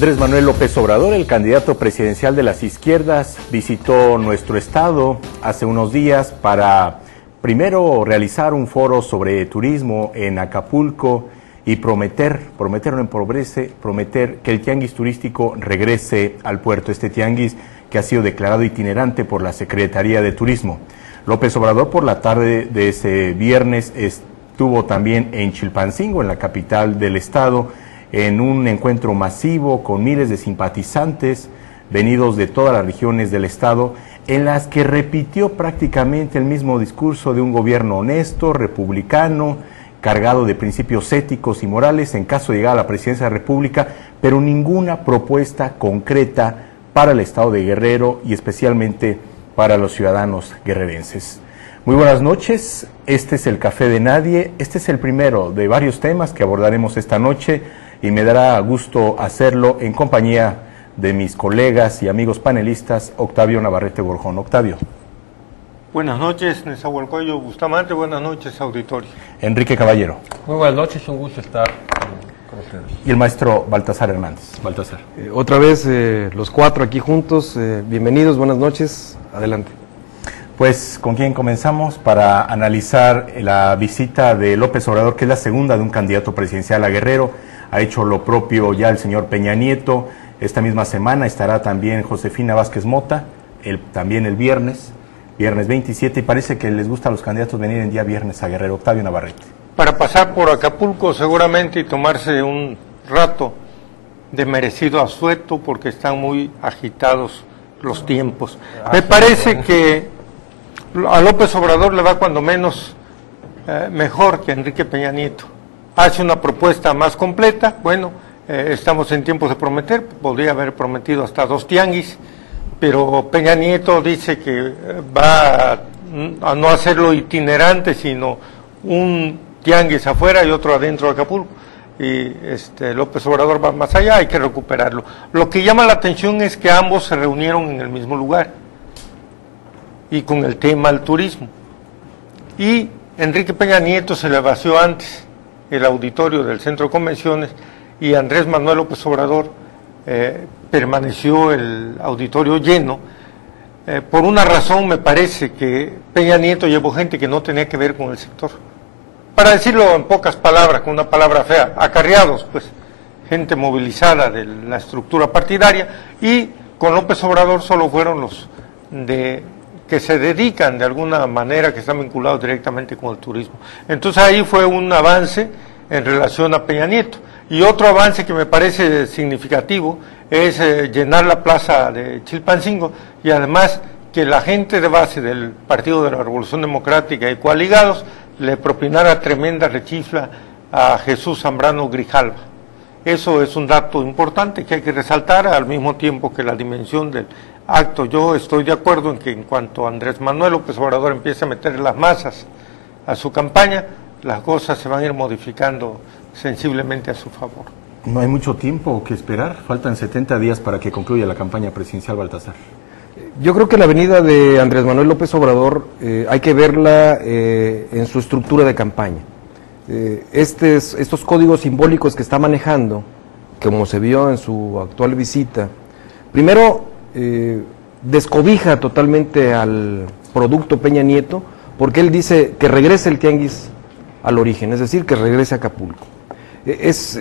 Andrés Manuel López Obrador, el candidato presidencial de las izquierdas, visitó nuestro estado hace unos días para primero realizar un foro sobre turismo en Acapulco y prometer que el tianguis turístico regrese al puerto, este tianguis que ha sido declarado itinerante por la Secretaría de Turismo. López Obrador por la tarde de ese viernes estuvo también en Chilpancingo, en la capital del estado, en un encuentro masivo con miles de simpatizantes venidos de todas las regiones del estado, en las que repitió prácticamente el mismo discurso de un gobierno honesto, republicano, cargado de principios éticos y morales en caso de llegar a la presidencia de la República, pero ninguna propuesta concreta para el estado de Guerrero y especialmente para los ciudadanos guerrerenses. Muy buenas noches, este es el Café de Nadie, este es el primero de varios temas que abordaremos esta noche y me dará gusto hacerlo en compañía de mis colegas y amigos panelistas, Octavio Navarrete Borjón. Octavio. Buenas noches, Nezahualcóyotl Bustamante, buenas noches, auditorio. Enrique Caballero. Muy buenas noches, un gusto estar con ustedes. Y el maestro Baltasar Hernández. Baltasar. Otra vez los cuatro aquí juntos, bienvenidos, buenas noches, adelante. Pues, ¿con quién comenzamos para analizar la visita de López Obrador, que es la segunda de un candidato presidencial a Guerrero? Ha hecho lo propio ya el señor Peña Nieto. Esta misma semana estará también Josefina Vázquez Mota, también el viernes 27, y parece que les gusta a los candidatos venir en día viernes a Guerrero. Octavio Navarrete. Para pasar por Acapulco seguramente y tomarse un rato de merecido asueto porque están muy agitados los tiempos. Me parece que a López Obrador le va cuando menos mejor que a Enrique Peña Nieto. Hace una propuesta más completa, bueno, estamos en tiempos de prometer, podría haber prometido hasta 2 tianguis, pero Peña Nieto dice que va a no hacerlo itinerante, sino un tianguis afuera y otro adentro de Acapulco. Y López Obrador va más allá, hay que recuperarlo. Lo que llama la atención es que ambos se reunieron en el mismo lugar y con el tema del turismo. Y Enrique Peña Nieto se le vació antes el auditorio del Centro de Convenciones y Andrés Manuel López Obrador permaneció el auditorio lleno. Por una razón, me parece que Peña Nieto llevó gente que no tenía que ver con el sector. Para decirlo en pocas palabras, con una palabra fea, acarreados, pues, gente movilizada de la estructura partidaria, y con López Obrador solo fueron los que se dedican de alguna manera, que están vinculados directamente con el turismo. Entonces ahí fue un avance en relación a Peña Nieto. Y otro avance que me parece significativo es llenar la plaza de Chilpancingo, y además que la gente de base del Partido de la Revolución Democrática y coaligados le propinara tremenda rechifla a Jesús Zambrano Grijalva. Eso es un dato importante que hay que resaltar, al mismo tiempo que la dimensión del acto. Yo estoy de acuerdo en que en cuanto Andrés Manuel López Obrador empiece a meter las masas a su campaña, las cosas se van a ir modificando sensiblemente a su favor. No hay mucho tiempo que esperar, faltan 70 días para que concluya la campaña presidencial, Baltasar. Yo creo que la venida de Andrés Manuel López Obrador hay que verla en su estructura de campaña. Estos códigos simbólicos que está manejando, como se vio en su actual visita, primero descobija totalmente al producto Peña Nieto, porque él dice que regrese el tianguis al origen, es decir, que regrese a Acapulco. Es,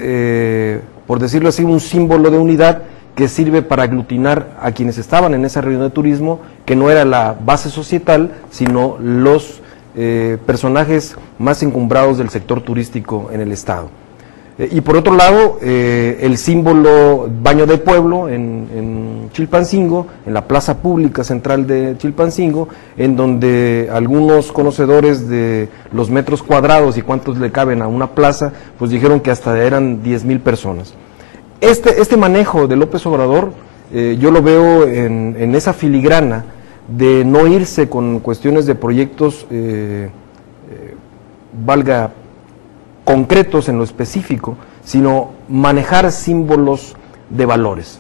por decirlo así, un símbolo de unidad que sirve para aglutinar a quienes estaban en esa reunión de turismo, que no era la base societal, sino los personajes más encumbrados del sector turístico en el estado. Y por otro lado, el símbolo Baño de Pueblo en Chilpancingo, en la plaza pública central de Chilpancingo, en donde algunos conocedores de los metros cuadrados y cuántos le caben a una plaza, pues dijeron que hasta eran 10,000 personas. Este manejo de López Obrador, yo lo veo en esa filigrana de no irse con cuestiones de proyectos, concretos en lo específico, sino manejar símbolos de valores.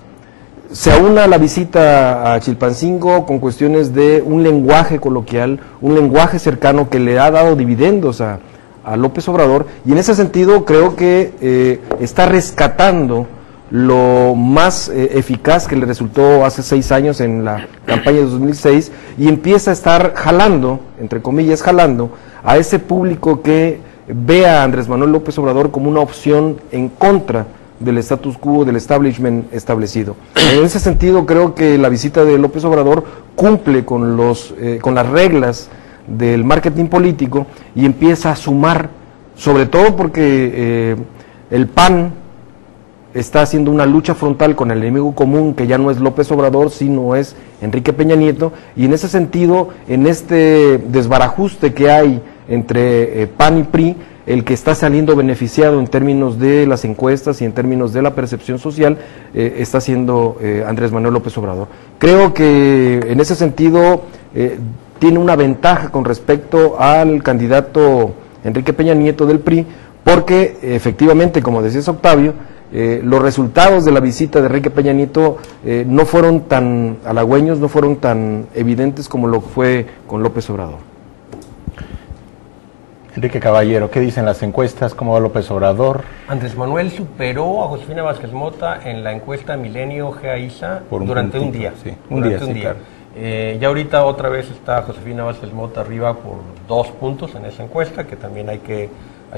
Se aúna la visita a Chilpancingo con cuestiones de un lenguaje coloquial, un lenguaje cercano que le ha dado dividendos a López Obrador, y en ese sentido creo que está rescatando lo más eficaz que le resultó hace 6 años en la campaña de 2006 y empieza a estar jalando, entre comillas, jalando a ese público que ve a Andrés Manuel López Obrador como una opción en contra del status quo, del establishment establecido. En ese sentido, creo que la visita de López Obrador cumple con las reglas del marketing político y empieza a sumar, sobre todo porque el PAN está haciendo una lucha frontal con el enemigo común, que ya no es López Obrador, sino es Enrique Peña Nieto, y en ese sentido, en este desbarajuste que hay entre PAN y PRI, el que está saliendo beneficiado en términos de las encuestas y en términos de la percepción social, está siendo Andrés Manuel López Obrador. Creo que en ese sentido tiene una ventaja con respecto al candidato Enrique Peña Nieto del PRI, porque efectivamente, como decías Octavio, los resultados de la visita de Enrique Peña Nieto no fueron tan halagüeños, no fueron tan evidentes como lo fue con López Obrador. Enrique Caballero, ¿qué dicen las encuestas? ¿Cómo va López Obrador? Andrés Manuel superó a Josefina Vázquez Mota en la encuesta Milenio GA-ISA durante un día. Sí, durante un día. Claro. Ya ahorita otra vez está Josefina Vázquez Mota arriba por 2 puntos en esa encuesta, que también hay que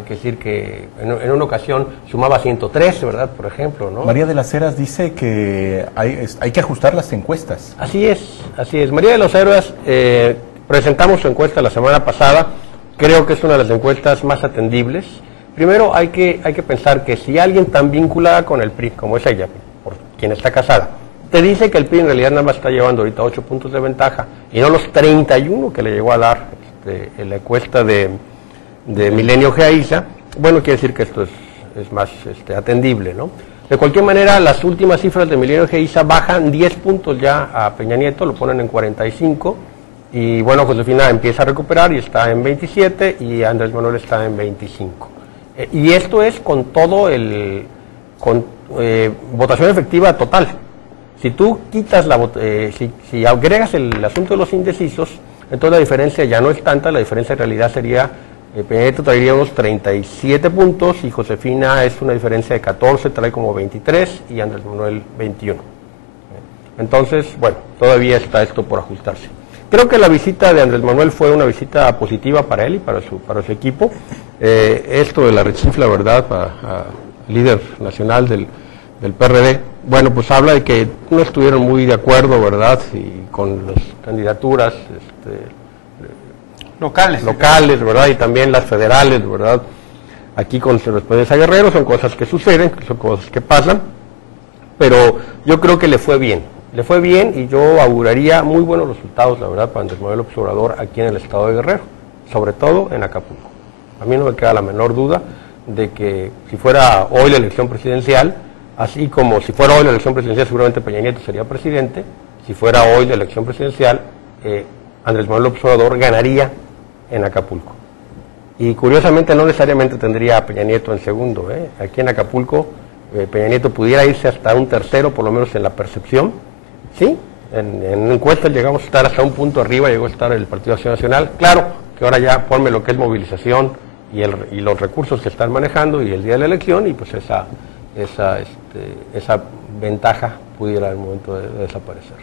decir que en una ocasión sumaba 113, ¿verdad? Por ejemplo, ¿no? María de las Heras dice que hay que ajustar las encuestas. Así es, así es. María de las Heras, presentamos su encuesta la semana pasada. Creo que es una de las encuestas más atendibles. Primero hay que pensar que si alguien tan vinculada con el PRI, como es ella, por quien está casada, te dice que el PRI en realidad nada más está llevando ahorita 8 puntos de ventaja y no los 31 que le llegó a dar en la encuesta de Milenio GA-ISA, bueno, quiere decir que esto es más atendible, ¿no? De cualquier manera, las últimas cifras de Milenio GA-ISA bajan 10 puntos ya a Peña Nieto, lo ponen en 45, y bueno, Josefina empieza a recuperar y está en 27 y Andrés Manuel está en 25. Y esto es con todo con votación efectiva total. Si tú quitas si agregas el asunto de los indecisos, entonces la diferencia ya no es tanta, la diferencia en realidad sería, Peña Nieto traería unos 37 puntos y Josefina es una diferencia de 14, trae como 23 y Andrés Manuel 21. Entonces, bueno, todavía está esto por ajustarse. Creo que la visita de Andrés Manuel fue una visita positiva para él y para su equipo. Esto de la rechifla, ¿verdad?, para líder nacional del PRD, bueno, pues habla de que no estuvieron muy de acuerdo, ¿verdad?, y con las candidaturas locales, ¿verdad?, y también las federales, ¿verdad? Aquí con Esperanza Guerrero son cosas que suceden, son cosas que pasan, pero yo creo que le fue bien y yo auguraría muy buenos resultados, la verdad, para Andrés Manuel López Obrador aquí en el estado de Guerrero, sobre todo en Acapulco. A mí no me queda la menor duda de que si fuera hoy la elección presidencial, así como si fuera hoy la elección presidencial seguramente Peña Nieto sería presidente, si fuera hoy la elección presidencial, Andrés Manuel López Obrador ganaría en Acapulco. Y curiosamente no necesariamente tendría a Peña Nieto en segundo. Aquí en Acapulco Peña Nieto pudiera irse hasta un tercero, por lo menos en la percepción. Sí, en encuestas llegamos a estar hasta un punto arriba, llegó a estar el Partido Acción Nacional. Claro que ahora ya ponme lo que es movilización y los recursos que están manejando y el día de la elección, y pues esa ventaja pudiera en el momento de desaparecer.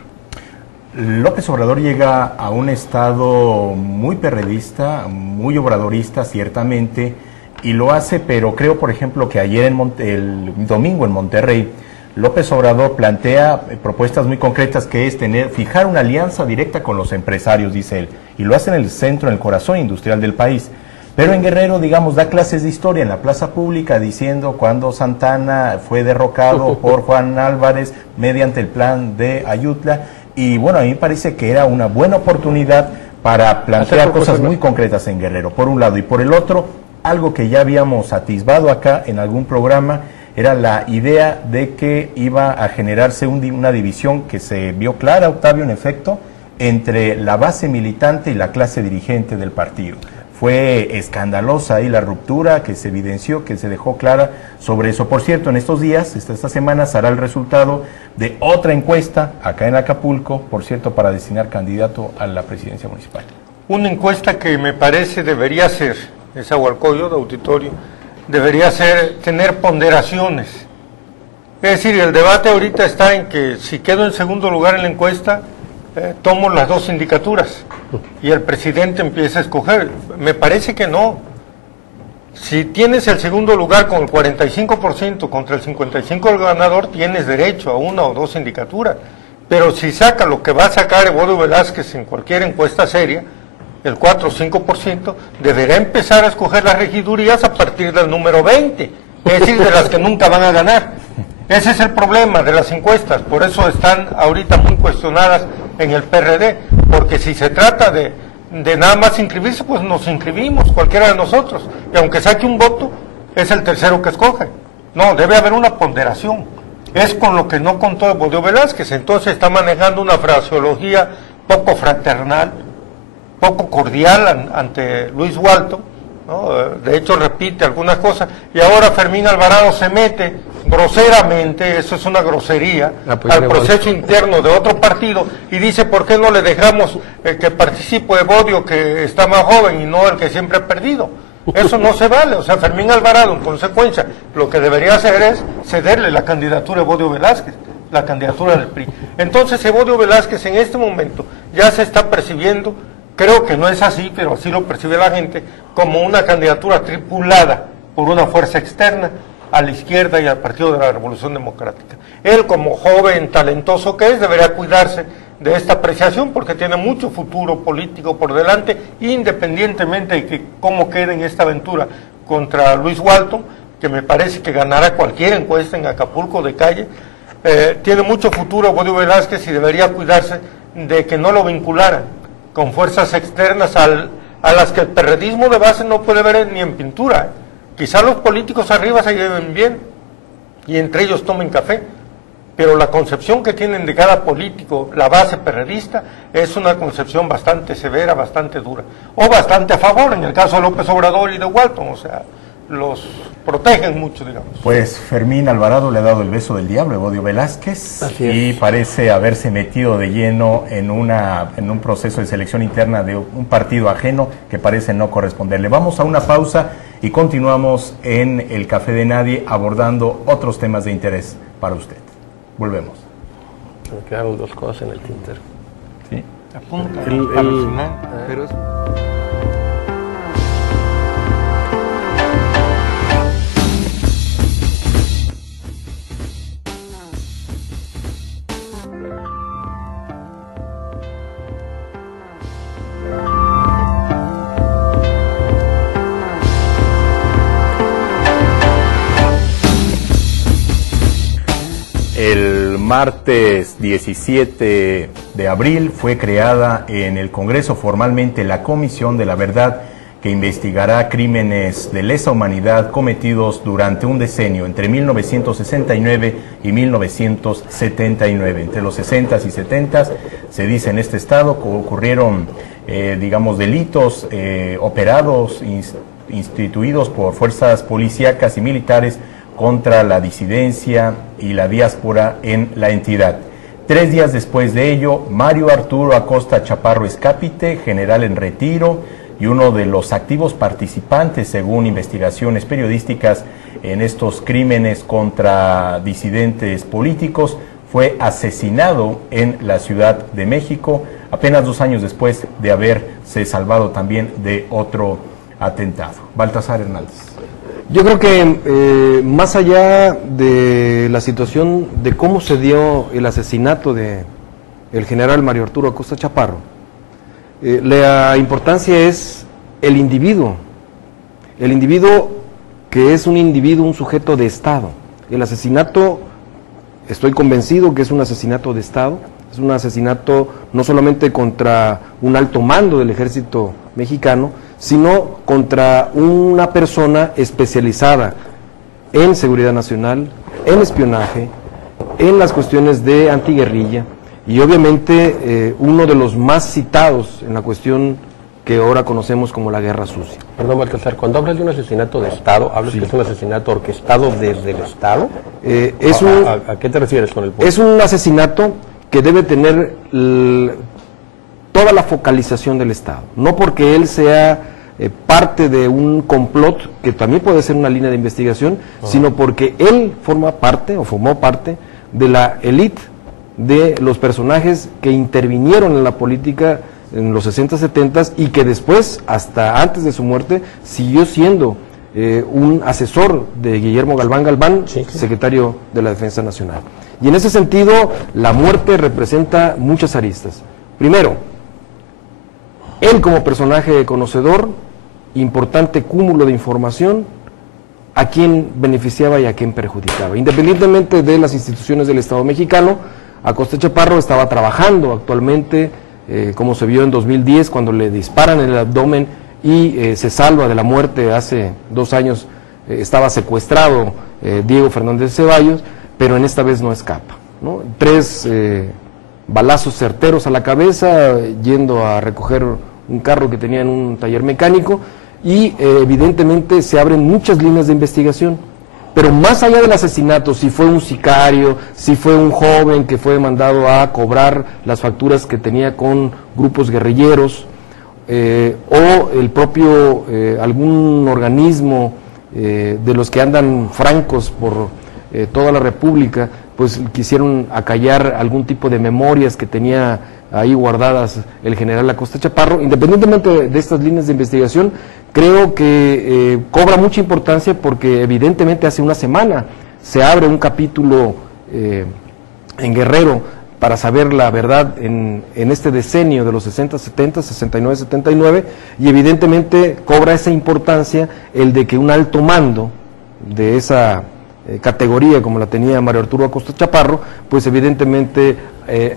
López Obrador llega a un estado muy perredista, muy obradorista ciertamente, y lo hace, pero creo, por ejemplo, que ayer el domingo en Monterrey, López Obrador plantea propuestas muy concretas, que es fijar una alianza directa con los empresarios, dice él, y lo hace en el centro, en el corazón industrial del país. Pero en Guerrero, digamos, da clases de historia en la plaza pública diciendo cuando Santana fue derrocado por Juan Álvarez mediante el plan de Ayutla. Y bueno, a mí me parece que era una buena oportunidad para plantear cosas muy concretas en Guerrero, por un lado. Y por el otro, algo que ya habíamos atisbado acá en algún programa, era la idea de que iba a generarse una división que se vio clara, Octavio, en efecto, entre la base militante y la clase dirigente del partido. Fue escandalosa ahí la ruptura que se evidenció, que se dejó clara sobre eso. Por cierto, en estos días, esta semana, se hará el resultado de otra encuesta acá en Acapulco, por cierto, para designar candidato a la presidencia municipal. Una encuesta que me parece debería ser, es Agualcoyo de auditorio, debería tener ponderaciones Es decir, el debate ahorita está en que si quedo en segundo lugar en la encuesta, tomo las dos sindicaturas y el presidente empieza a escoger. Me parece que no. Si tienes el segundo lugar con el 45% contra el 55% del ganador, tienes derecho a una o dos sindicaturas. Pero si saca lo que va a sacar Evodio Velázquez en cualquier encuesta seria, el 4 o 5%, deberá empezar a escoger las regidurías a partir del número 20, es decir, de las que nunca van a ganar. Ese es el problema de las encuestas, por eso están ahorita muy cuestionadas en el PRD, porque si se trata de nada más inscribirse, pues nos inscribimos, cualquiera de nosotros, y aunque saque un voto, es el tercero que escoge. No, debe haber una ponderación. Es con lo que no contó Evodio Velázquez, entonces está manejando una fraseología poco fraternal, poco cordial ante Luis Walton, ¿no? De hecho repite algunas cosas, y ahora Fermín Alvarado se mete groseramente, eso es una grosería, al proceso interno de otro partido, y dice, ¿por qué no le dejamos que participe Evodio, que está más joven, y no el que siempre ha perdido? Eso no se vale. O sea, Fermín Alvarado, en consecuencia, lo que debería hacer es cederle la candidatura a Evodio Velázquez, la candidatura del PRI. Entonces, Evodio Velázquez en este momento ya se está percibiendo, creo que no es así, pero así lo percibe la gente, como una candidatura tripulada por una fuerza externa a la izquierda y al Partido de la Revolución Democrática. Él, como joven talentoso que es, debería cuidarse de esta apreciación porque tiene mucho futuro político por delante, independientemente de que cómo quede en esta aventura contra Luis Walton, que me parece que ganará cualquier encuesta en Acapulco de calle. Tiene mucho futuro Evodio Velázquez y debería cuidarse de que no lo vincularan con fuerzas externas a las que el perredismo de base no puede ver ni en pintura. Quizá los políticos arriba se lleven bien y entre ellos tomen café, pero la concepción que tienen de cada político, la base perredista, es una concepción bastante severa, bastante dura, o bastante a favor, en el caso de López Obrador y de Walton, o sea, los protegen mucho, digamos. Pues Fermín Alvarado le ha dado el beso del diablo a Evodio Velázquez y parece haberse metido de lleno en un proceso de selección interna de un partido ajeno que parece no corresponderle. Vamos a una pausa y continuamos en el Café de Nadie abordando otros temas de interés para usted. Volvemos. Me quedaron dos cosas en el tintero. ¿Sí? Apunta. Pero es... El martes 17 de abril fue creada en el Congreso formalmente la Comisión de la Verdad que investigará crímenes de lesa humanidad cometidos durante un decenio, entre 1969 y 1979. Entre los 60s y 70s, se dice en este estado, que ocurrieron, delitos operados, instituidos por fuerzas policíacas y militares contra la disidencia y la diáspora en la entidad. 3 días después de ello, Mario Arturo Acosta Chaparro Escápite, general en retiro y uno de los activos participantes, según investigaciones periodísticas, en estos crímenes contra disidentes políticos, fue asesinado en la Ciudad de México, apenas 2 años después de haberse salvado también de otro atentado. Baltasar Hernández. Yo creo que más allá de la situación de cómo se dio el asesinato de el general Mario Arturo Acosta Chaparro, la importancia es el individuo que es un sujeto de Estado. El asesinato, estoy convencido que es un asesinato de Estado, es un asesinato no solamente contra un alto mando del ejército mexicano, sino contra una persona especializada en seguridad nacional, en espionaje, en las cuestiones de antiguerrilla y obviamente uno de los más citados en la cuestión que ahora conocemos como la guerra sucia. Perdón, Baltasar, cuando hablas de un asesinato de Estado, ¿hablas que es un asesinato orquestado desde el Estado? ¿A qué te refieres con el punto? Es un asesinato que debe tener toda la focalización del Estado, no porque él sea parte de un complot, que también puede ser una línea de investigación, sino porque él forma parte, o formó parte, de la élite de los personajes que intervinieron en la política en los 60, 70 y que después, hasta antes de su muerte, siguió siendo un asesor de Guillermo Galván Galván, secretario de la Defensa Nacional. Y en ese sentido, la muerte representa muchas aristas. Primero, él como personaje conocedor, importante cúmulo de información, a quién beneficiaba y a quién perjudicaba. Independientemente de las instituciones del Estado mexicano, Acosta Chaparro estaba trabajando actualmente, como se vio en 2010, cuando le disparan en el abdomen y se salva de la muerte. Hace 2 años estaba secuestrado Diego Fernández Ceballos, pero en esta vez no escapa, ¿no? 3 balazos certeros a la cabeza, yendo a recoger un carro que tenía en un taller mecánico, y evidentemente se abren muchas líneas de investigación. Pero más allá del asesinato, si fue un sicario, si fue un joven que fue mandado a cobrar las facturas que tenía con grupos guerrilleros, o el propio, algún organismo de los que andan francos por toda la República, pues quisieron acallar algún tipo de memorias que tenía ahí guardadas el general Acosta Chaparro. Independientemente de estas líneas de investigación, creo que cobra mucha importancia porque evidentemente hace una semana se abre un capítulo en Guerrero para saber la verdad en este decenio de los 60, 70, 69, 79, y evidentemente cobra esa importancia el de que un alto mando de esa categoría como la tenía Mario Arturo Acosta Chaparro, pues evidentemente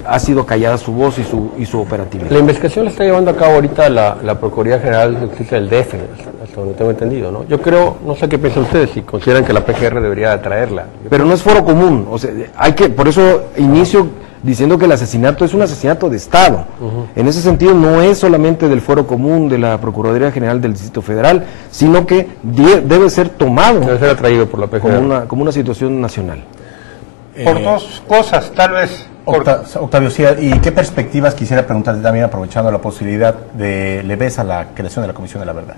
ha sido callada su voz y su operatividad. La investigación la está llevando a cabo ahorita la Procuraduría General de Justicia del DF, hasta donde tengo entendido, ¿no? Yo creo, no sé qué piensan ustedes, si consideran que la PGR debería traerla. Pero no es foro común, o sea, por eso inicio diciendo que el asesinato es un asesinato de Estado. En ese sentido no es solamente del fuero común de la Procuraduría General del Distrito Federal, sino que debe ser tomado, debe ser atraído por la PGR como una situación nacional. Por 2 cosas, tal vez. Octavio, sí, ¿y qué perspectivas quisiera preguntarte también, aprovechando la posibilidad le ves a la creación de la Comisión de la Verdad?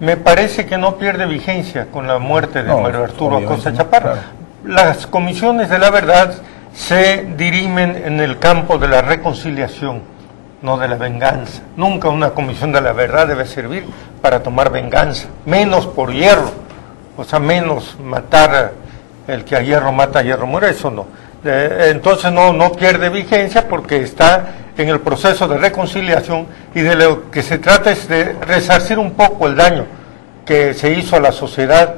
Me parece que no pierde vigencia con la muerte de Mario Arturo Acosta Chaparro. Claro. Las comisiones de la verdad se dirimen en el campo de la reconciliación, no de la venganza. Nunca una comisión de la verdad debe servir para tomar venganza, menos por hierro, o sea, menos matar el que a hierro mata, a hierro muere, eso no. Entonces no pierde vigencia porque está en el proceso de reconciliación, y de lo que se trata es de resarcir un poco el daño que se hizo a la sociedad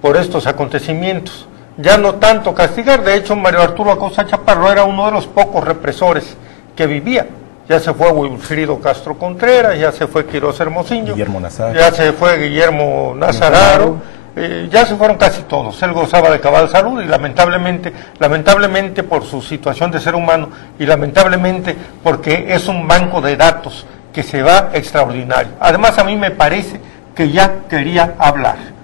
por estos acontecimientos. Ya no tanto castigar. De hecho, Mario Arturo Acosta Chaparro era uno de los pocos represores que vivía. Ya se fue Wilfrido Castro Contreras, ya se fue Quiroz Hermosillo, Guillermo Nazar, ya se fue Guillermo Nazararo, ya se fueron casi todos. Él gozaba de cabal salud y lamentablemente por su situación de ser humano, y lamentablemente porque es un banco de datos que se va extraordinario. Además, a mí me parece que ya quería hablar.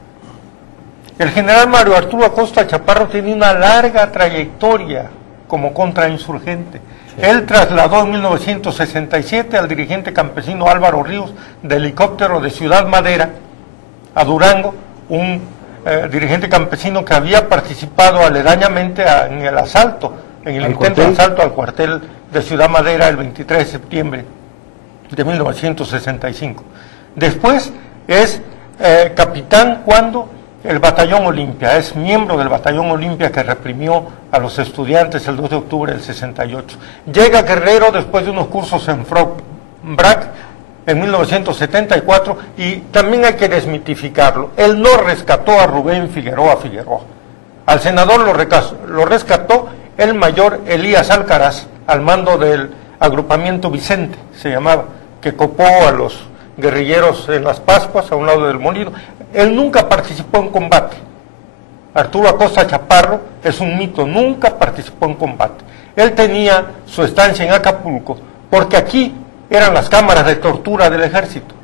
El general Mario Arturo Acosta Chaparro tiene una larga trayectoria como contrainsurgente. Él trasladó en 1967 al dirigente campesino Álvaro Ríos de helicóptero de Ciudad Madera a Durango, un dirigente campesino que había participado aledañamente en el asalto, en el intento de asalto al cuartel de Ciudad Madera el 23 de septiembre de 1965. Después es capitán cuando el Batallón Olimpia, es miembro del Batallón Olimpia que reprimió a los estudiantes el 2 de octubre del 68. Llega a Guerrero después de unos cursos en BRAC en 1974, y también hay que desmitificarlo. Él no rescató a Rubén Figueroa. Al senador lo rescató el mayor Elías Alcaraz, al mando del agrupamiento Vicente, se llamaba, que copó a los guerrilleros en Las Pascuas, a un lado del molino. Él nunca participó en combate. Arturo Acosta Chaparro es un mito, nunca participó en combate. Él tenía su estancia en Acapulco porque aquí eran las cámaras de tortura del ejército.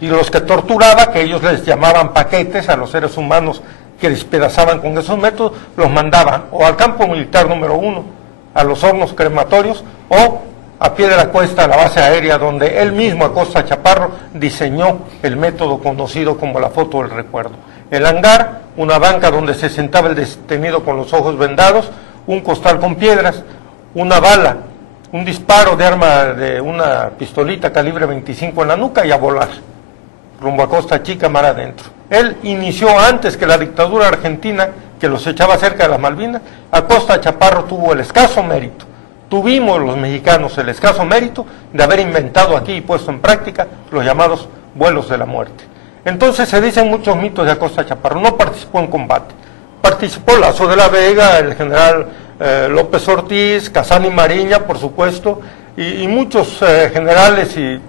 Y los que torturaba, que ellos les llamaban paquetes a los seres humanos que despedazaban con esos métodos, los mandaban o al campo militar número 1, a los hornos crematorios, o a pie de la cuesta, la base aérea, donde él mismo, Acosta Chaparro, diseñó el método conocido como la foto del recuerdo. El hangar, una banca donde se sentaba el detenido con los ojos vendados, un costal con piedras, una bala, un disparo de arma de una pistolita calibre 25 en la nuca y a volar, rumbo a Costa Chica, mar adentro. Él inició antes que la dictadura argentina, que los echaba cerca de las Malvinas. Acosta Chaparro tuvo el escaso mérito, tuvimos los mexicanos el escaso mérito de haber inventado aquí y puesto en práctica los llamados vuelos de la muerte. Entonces se dicen muchos mitos de Acosta Chaparro. No participó en combate, participó Lazo de la Vega, el general López Ortiz, Casani Mariña, por supuesto, y muchos generales y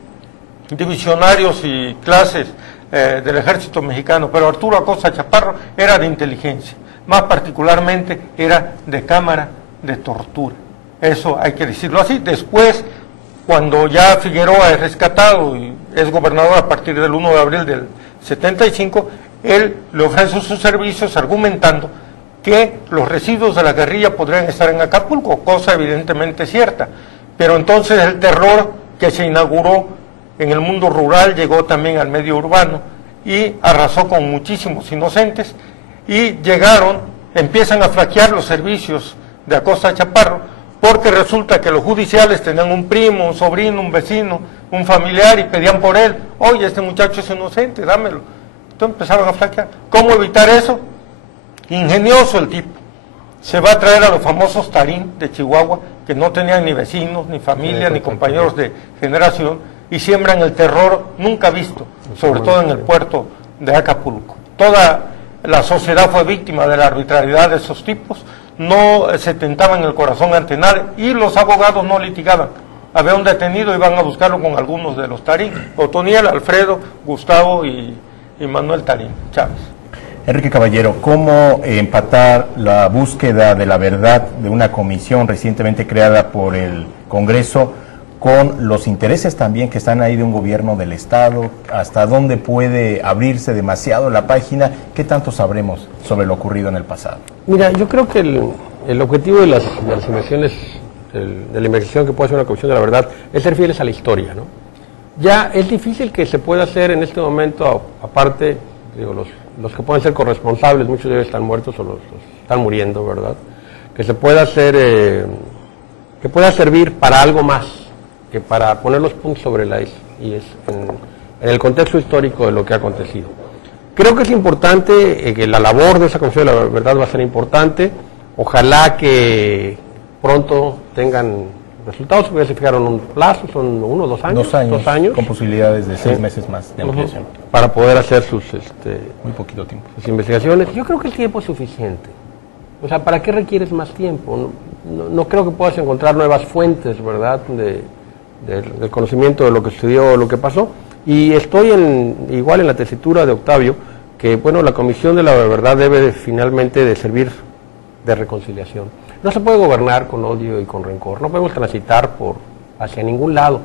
divisionarios y clases del ejército mexicano, pero Arturo Acosta Chaparro era de inteligencia, más particularmente era de cámara de tortura. Eso hay que decirlo así. Después, cuando ya Figueroa es rescatado y es gobernador a partir del 1 de abril del 75, él le ofrece sus servicios argumentando que los residuos de la guerrilla podrían estar en Acapulco, cosa evidentemente cierta. Pero entonces el terror que se inauguró en el mundo rural llegó también al medio urbano y arrasó con muchísimos inocentes, y empiezan a flaquear los servicios de Acosta Chaparro, porque resulta que los judiciales tenían un primo, un sobrino, un vecino, un familiar, y pedían por él: oye, este muchacho es inocente, dámelo. Entonces empezaron a flaquear. ¿Cómo evitar eso? Ingenioso el tipo. Se va a traer a los famosos Tarín de Chihuahua, que no tenían ni vecinos, ni familia, ni compañeros de generación, y siembran el terror nunca visto, sobre todo en el puerto de Acapulco. Toda la sociedad fue víctima de la arbitrariedad de esos tipos. No se tentaban el corazón ante nadie, y los abogados no litigaban. Había un detenido, iban a buscarlo con algunos de los Tarín: Otoniel, Alfredo, Gustavo y Manuel Tarín Chávez. Enrique Caballero, ¿cómo empatar la búsqueda de la verdad de una comisión recientemente creada por el Congreso con los intereses también que están ahí de un gobierno del Estado? ¿Hasta dónde puede abrirse demasiado la página? ¿Qué tanto sabremos sobre lo ocurrido en el pasado? Mira, yo creo que el objetivo de las investigaciones, de la investigación que puede hacer una comisión de la verdad, es ser fieles a la historia, ¿no? Ya es difícil que se pueda hacer en este momento, aparte, digo, los que pueden ser corresponsables, muchos de ellos están muertos o los están muriendo, ¿verdad? Que se pueda hacer, que pueda servir para algo más que para poner los puntos sobre la I, y es en el contexto histórico de lo que ha acontecido. Creo que es importante, que la labor de esa comisión de la verdad va a ser importante. Ojalá que pronto tengan resultados, porque se fijaron un plazo, son 1 o 2 años. 2 años, con posibilidades de 6 meses más de ampliación. Para poder hacer sus muy poquito tiempo. Sus investigaciones. Yo creo que el tiempo es suficiente. O sea, ¿para qué requieres más tiempo? No creo que puedas encontrar nuevas fuentes, ¿verdad?, del conocimiento de lo que sucedió, lo que pasó. Y estoy igual en la tesitura de Octavio, que bueno, la comisión de la verdad debe finalmente de servir de reconciliación. No se puede gobernar con odio y con rencor. No podemos transitar hacia ningún lado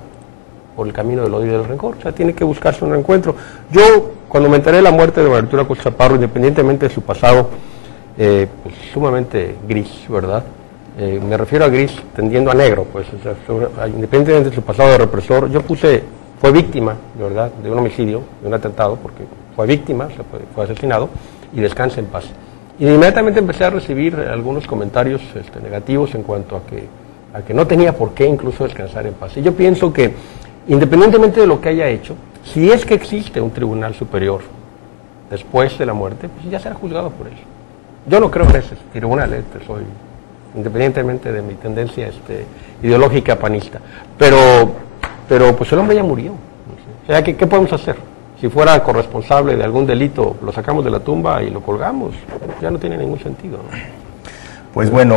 por el camino del odio y del rencor. O sea, tiene que buscarse un reencuentro. Yo, cuando me enteré de la muerte de Arturo Acosta Chaparro, independientemente de su pasado pues, sumamente gris, ¿verdad? Me refiero a gris tendiendo a negro, pues, o sea, independientemente de su pasado de represor. Fue víctima, de verdad, de un homicidio, de un atentado, porque fue víctima, fue asesinado, y descansa en paz. Y inmediatamente empecé a recibir algunos comentarios negativos en cuanto a que no tenía por qué incluso descansar en paz. Y yo pienso que, independientemente de lo que haya hecho, si es que existe un tribunal superior después de la muerte, pues ya será juzgado por él. Yo no creo en ese tribunal, independientemente de mi tendencia ideológica panista. Pero pues el hombre ya murió. O sea, ¿qué podemos hacer? Si fuera corresponsable de algún delito, lo sacamos de la tumba y lo colgamos. Ya no tiene ningún sentido, ¿no? Pues bueno,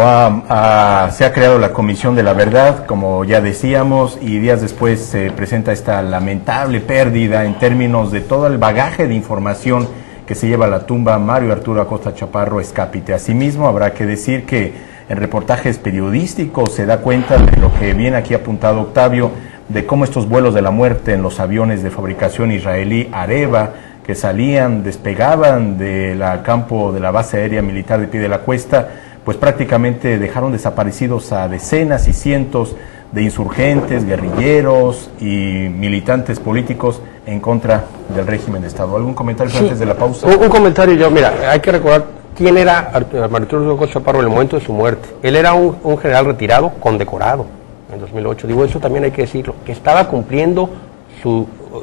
se ha creado la Comisión de la Verdad, como ya decíamos, y días después se presenta esta lamentable pérdida en términos de todo el bagaje de información que se lleva a la tumba. Mario Arturo Acosta Chaparro Escápite. Asimismo, habrá que decir que en reportajes periodísticos se da cuenta de lo que viene aquí apuntado Octavio, de cómo estos vuelos de la muerte en los aviones de fabricación israelí Areva, que salían, despegaban del campo de la base aérea militar de Pie de la Cuesta, pues prácticamente dejaron desaparecidos a decenas y cientos de insurgentes, guerrilleros y militantes políticos en contra del régimen de Estado. ¿Algún comentario antes de la pausa? Un comentario yo, mira, hay que recordar quién era Mario Arturo Chaparro en el momento de su muerte. Él era un general retirado, condecorado en 2008. Digo, eso también hay que decirlo, que estaba cumpliendo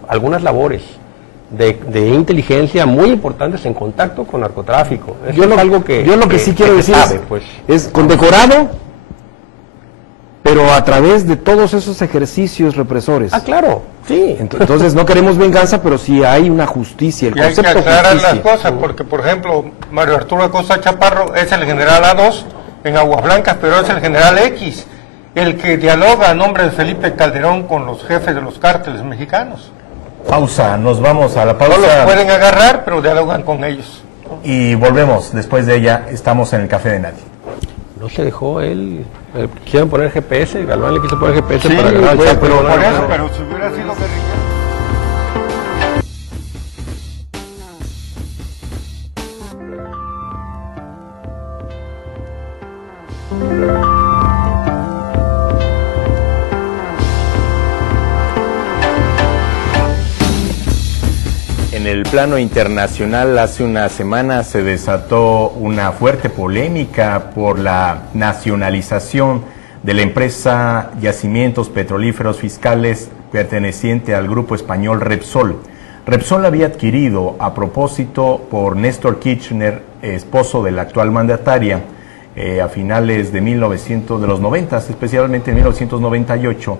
algunas labores de inteligencia muy importantes en contacto con narcotráfico. Eso es algo que yo lo que sí quiero decir sabe, pues. es condecorado, pero a través de todos esos ejercicios represores. Ah, claro, sí. Entonces no queremos venganza, pero sí hay una justicia, el Y hay que concepto aclarar justicia. las cosas, porque por ejemplo, Mario Arturo Acosta Chaparro es el general A2 en Aguas Blancas, pero es el general X, el que dialoga a nombre de Felipe Calderón con los jefes de los cárteles mexicanos. Pausa, nos vamos a la pausa. No los pueden agarrar, pero dialogan con ellos. Y volvemos, después de ella estamos en el Café de Nadie. No se dejó él. Quisieron poner GPS, Galván le quiso poner GPS Sí, para agarrar al pues, Chapo, pero no, por no, eso, no. pero si hubiera sido guerrillero. En el plano internacional, hace una semana se desató una fuerte polémica por la nacionalización de la empresa Yacimientos Petrolíferos Fiscales perteneciente al grupo español Repsol. Repsol la había adquirido a propósito por Néstor Kirchner, esposo de la actual mandataria, a finales de los 90, especialmente en 1998.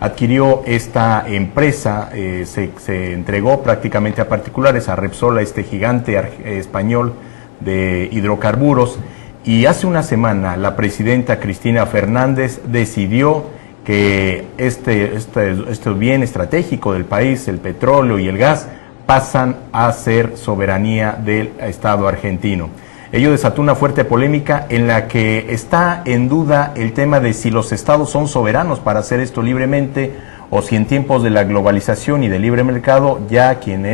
Adquirió esta empresa, se entregó prácticamente a particulares, a Repsol, a este gigante español de hidrocarburos, y hace una semana la presidenta Cristina Fernández decidió que este bien estratégico del país, el petróleo y el gas, pasan a ser soberanía del Estado argentino. Ello desató una fuerte polémica en la que está en duda el tema de si los estados son soberanos para hacer esto libremente o si en tiempos de la globalización y del libre mercado ya quien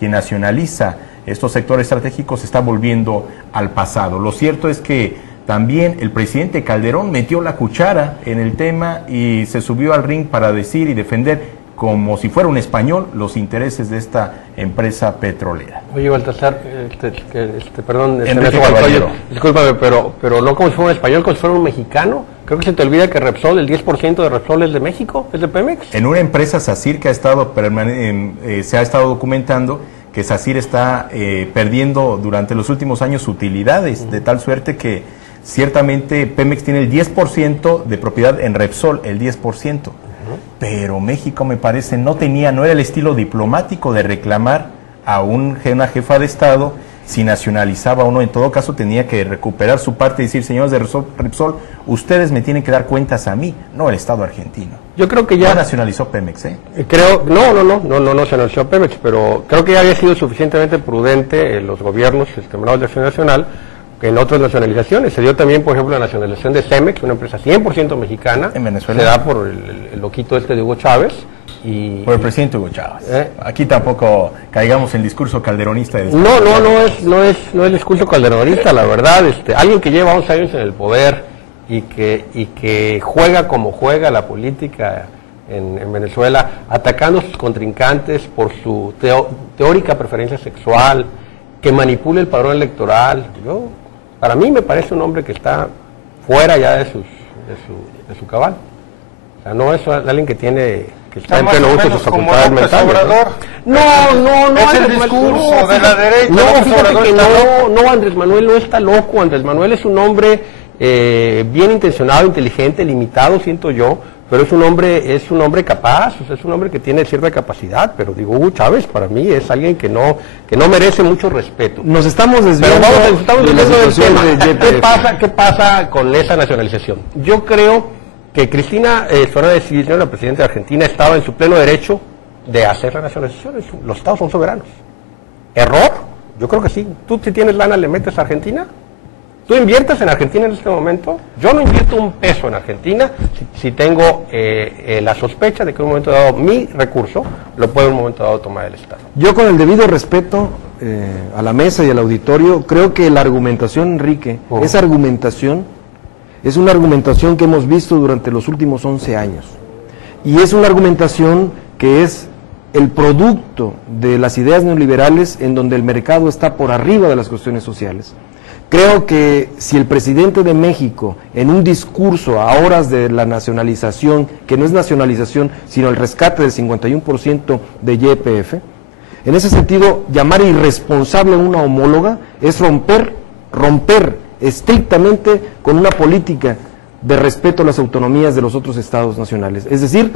nacionaliza estos sectores estratégicos se está volviendo al pasado. Lo cierto es que también el presidente Calderón metió la cuchara en el tema y se subió al ring para decir y defender como si fuera un español los intereses de esta empresa petrolera. Oye, Baltasar, perdón, Enrique Caballero. Discúlpame, pero no como si fuera un español, como si fuera un mexicano. Creo que se te olvida que Repsol, el 10% de Repsol es de México, es de Pemex. En una empresa SACIR que se ha estado documentando que SACIR está perdiendo durante los últimos años utilidades, de tal suerte que ciertamente Pemex tiene el 10% de propiedad en Repsol, el 10%. Pero México, me parece, no era el estilo diplomático de reclamar a una jefa de Estado si nacionalizaba o no. En todo caso tenía que recuperar su parte y decir, señores de Repsol, ustedes me tienen que dar cuentas a mí, no el Estado argentino. Yo creo que ya no nacionalizó Pemex, ¿eh? No nacionalizó Pemex, pero creo que ya había sido suficientemente prudente los gobiernos estados de Acción Nacional en otras nacionalizaciones. Se dio también, por ejemplo, la nacionalización de Cemex, una empresa 100% mexicana. En Venezuela. Se da por el loquito de Hugo Chávez. Por el presidente Hugo Chávez. Aquí tampoco caigamos en el discurso calderonista. No es discurso calderonista, la verdad. Alguien que lleva 11 años en el poder y que juega como juega la política en Venezuela, atacando a sus contrincantes por su teórica preferencia sexual, que manipula el padrón electoral. Para mí me parece un hombre que está fuera ya de su cabal. O sea, no es alguien que está en pleno uso de sus facultades mentales. No, es el discurso de la derecha. No, fíjate que no, Andrés Manuel no está loco. Andrés Manuel es un hombre bien intencionado, inteligente, limitado, siento yo, pero es un hombre capaz, o sea, es un hombre que tiene cierta capacidad, pero digo, Hugo Chávez para mí es alguien que no merece mucho respeto. Nos estamos desviando. Pero estamos desviando del tema. ¿Qué pasa con esa nacionalización? Yo creo que Cristina Fernández de Kirchner, la presidenta de Argentina, estaba en su pleno derecho de hacer la nacionalización. Los estados son soberanos. ¿Error? Yo creo que sí. ¿Tú, si tienes lana, le metes a Argentina? ¿Tú inviertes en Argentina en este momento? Yo no invierto un peso en Argentina si tengo la sospecha de que en un momento dado mi recurso lo puede en un momento dado tomar el Estado. Yo, con el debido respeto a la mesa y al auditorio, creo que la argumentación, Enrique, esa argumentación es una argumentación que hemos visto durante los últimos 11 años. Y es una argumentación que es el producto de las ideas neoliberales en donde el mercado está por arriba de las cuestiones sociales. Creo que si el presidente de México, en un discurso a horas de la nacionalización, que no es nacionalización, sino el rescate del 51% de YPF, en ese sentido, llamar irresponsable a una homóloga es romper estrictamente con una política de respeto a las autonomías de los otros estados nacionales. Es decir,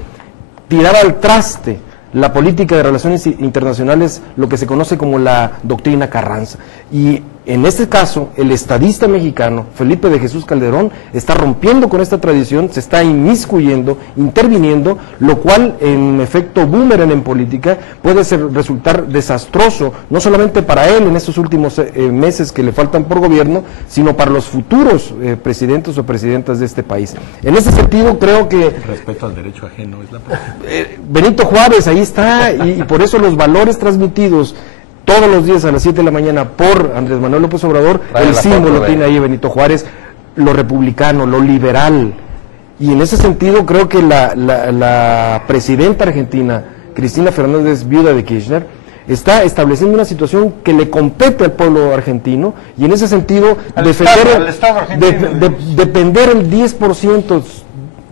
tirar al traste la política de relaciones internacionales, lo que se conoce como la doctrina Carranza. Y en este caso, el estadista mexicano, Felipe de Jesús Calderón, está rompiendo con esta tradición, se está inmiscuyendo, interviniendo, lo cual en efecto boomerang en política puede resultar desastroso, no solamente para él en estos últimos meses que le faltan por gobierno, sino para los futuros presidentes o presidentas de este país. En ese sentido, creo que... Respeto al derecho ajeno es la Benito Juárez, ahí está, y por eso los valores transmitidos todos los días a las 7 de la mañana por Andrés Manuel López Obrador, el símbolo tiene ahí Benito Juárez, lo republicano, lo liberal. Y en ese sentido creo que la presidenta argentina, Cristina Fernández, viuda de Kirchner, está estableciendo una situación que le compete al pueblo argentino, y en ese sentido depender el 10%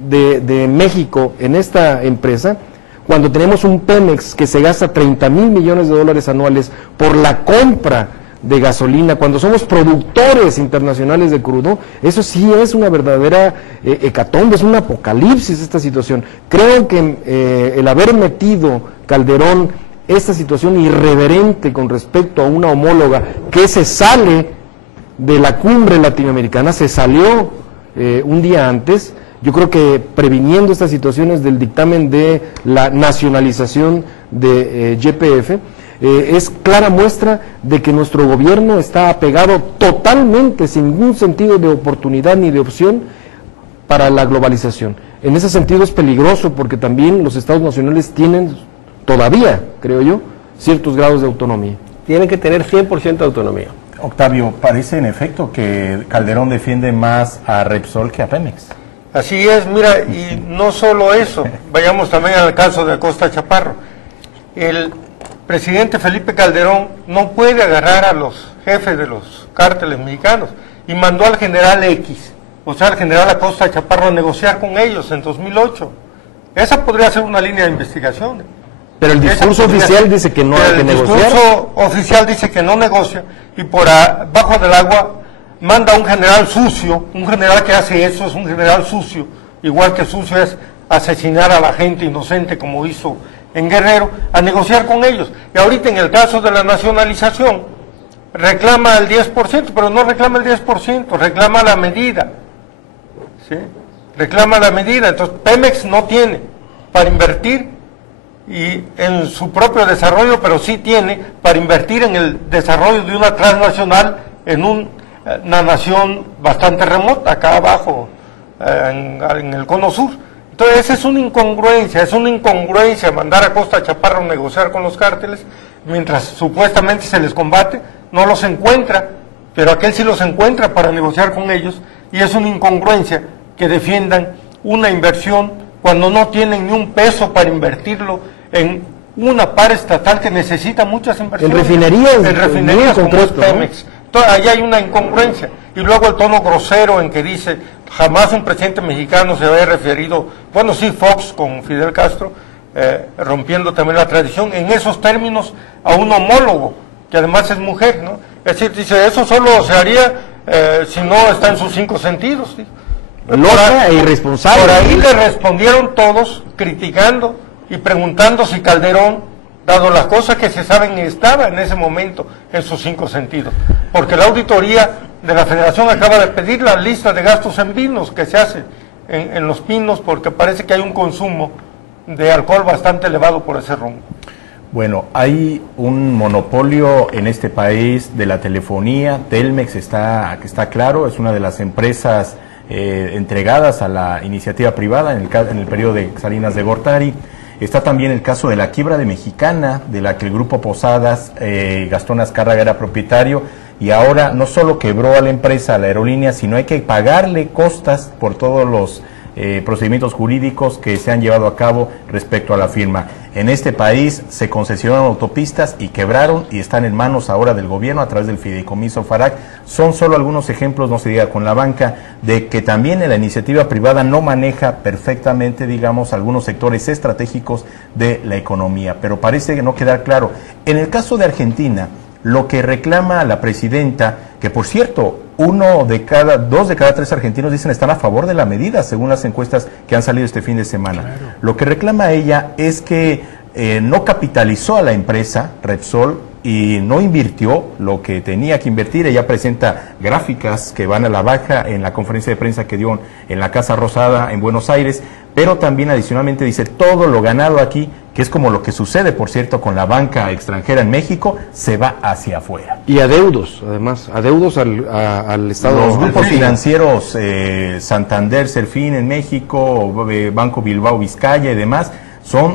de México en esta empresa, cuando tenemos un Pemex que se gasta 30,000 millones de dólares anuales por la compra de gasolina, cuando somos productores internacionales de crudo, eso sí es una verdadera hecatombe, es un apocalipsis esta situación. Creo que el haber metido Calderón esta situación irreverente con respecto a una homóloga que se sale de la cumbre latinoamericana, se salió un día antes, yo creo que previniendo estas situaciones del dictamen de la nacionalización de YPF, es clara muestra de que nuestro gobierno está apegado totalmente, sin ningún sentido de oportunidad ni de opción, para la globalización. En ese sentido es peligroso porque también los estados nacionales tienen todavía, creo yo, ciertos grados de autonomía. Tienen que tener 100% de autonomía. Octavio, parece en efecto que Calderón defiende más a Repsol que a Pemex. Así es, mira, y no solo eso, vayamos también al caso de Acosta Chaparro. El presidente Felipe Calderón no puede agarrar a los jefes de los cárteles mexicanos y mandó al general X, o sea, al general Acosta Chaparro, a negociar con ellos en 2008. Esa podría ser una línea de investigación. Pero el discurso oficial dice que no hay que negociar. El discurso oficial dice que no negocia, y por abajo del agua manda a un general sucio. Un general que hace eso es un general sucio, igual que sucio es asesinar a la gente inocente como hizo en Guerrero, a negociar con ellos. Y ahorita en el caso de la nacionalización reclama el 10%, pero no reclama el 10%, reclama la medida, ¿sí? Reclama la medida. Entonces Pemex no tiene para invertir y en su propio desarrollo, pero sí tiene para invertir en el desarrollo de una transnacional en una nación bastante remota, acá abajo, en el cono sur. Entonces esa es una incongruencia mandar a Acosta Chaparro a negociar con los cárteles, mientras supuestamente se les combate, no los encuentra, pero aquel sí los encuentra para negociar con ellos, y es una incongruencia que defiendan una inversión cuando no tienen ni un peso para invertirlo en una par estatal que necesita muchas inversiones. En refinerías como es Pemex, ¿no? Entonces, ahí hay una incongruencia. Y luego el tono grosero en que dice, jamás un presidente mexicano se había referido, bueno, sí, Fox con Fidel Castro, rompiendo también la tradición, en esos términos a un homólogo, que además es mujer, ¿no? Es decir, dice, eso solo se haría si no está en sus 5 sentidos, ¿sí? Loca e irresponsable. Por ahí le respondieron todos, criticando y preguntando si Calderón, dado las cosas que se saben, estaba en ese momento en sus 5 sentidos. Porque la auditoría de la Federación acaba de pedir la lista de gastos en vinos que se hace en Los Pinos, porque parece que hay un consumo de alcohol bastante elevado por ese rumbo. Bueno, hay un monopolio en este país de la telefonía. Telmex está claro, es una de las empresas entregadas a la iniciativa privada en el periodo de Salinas de Gortari. Está también el caso de la quiebra de Mexicana, de la que el Grupo Posadas, Gastón Azcárraga era propietario, y ahora no solo quebró a la empresa, a la aerolínea, sino hay que pagarle costas por todos los procedimientos jurídicos que se han llevado a cabo respecto a la firma. En este país se concesionaron autopistas y quebraron y están en manos ahora del gobierno a través del fideicomiso FARAC. Son solo algunos ejemplos, no se diga con la banca, de que también en la iniciativa privada no maneja perfectamente, digamos, algunos sectores estratégicos de la economía. Pero parece que no queda claro. En el caso de Argentina, lo que reclama la presidenta, que por cierto, 2 de cada 3 argentinos dicen están a favor de la medida, según las encuestas que han salido este fin de semana. Claro. Lo que reclama ella es que no capitalizó a la empresa Repsol y no invirtió lo que tenía que invertir. Ella presenta gráficas que van a la baja en la conferencia de prensa que dio en la Casa Rosada en Buenos Aires, pero también adicionalmente dice todo lo ganado aquí, que es como lo que sucede, por cierto, con la banca extranjera en México, se va hacia afuera. Y adeudos, además, adeudos al Estado. Los grupos financieros, Santander, Serfín en México, Banco Bilbao Vizcaya y demás,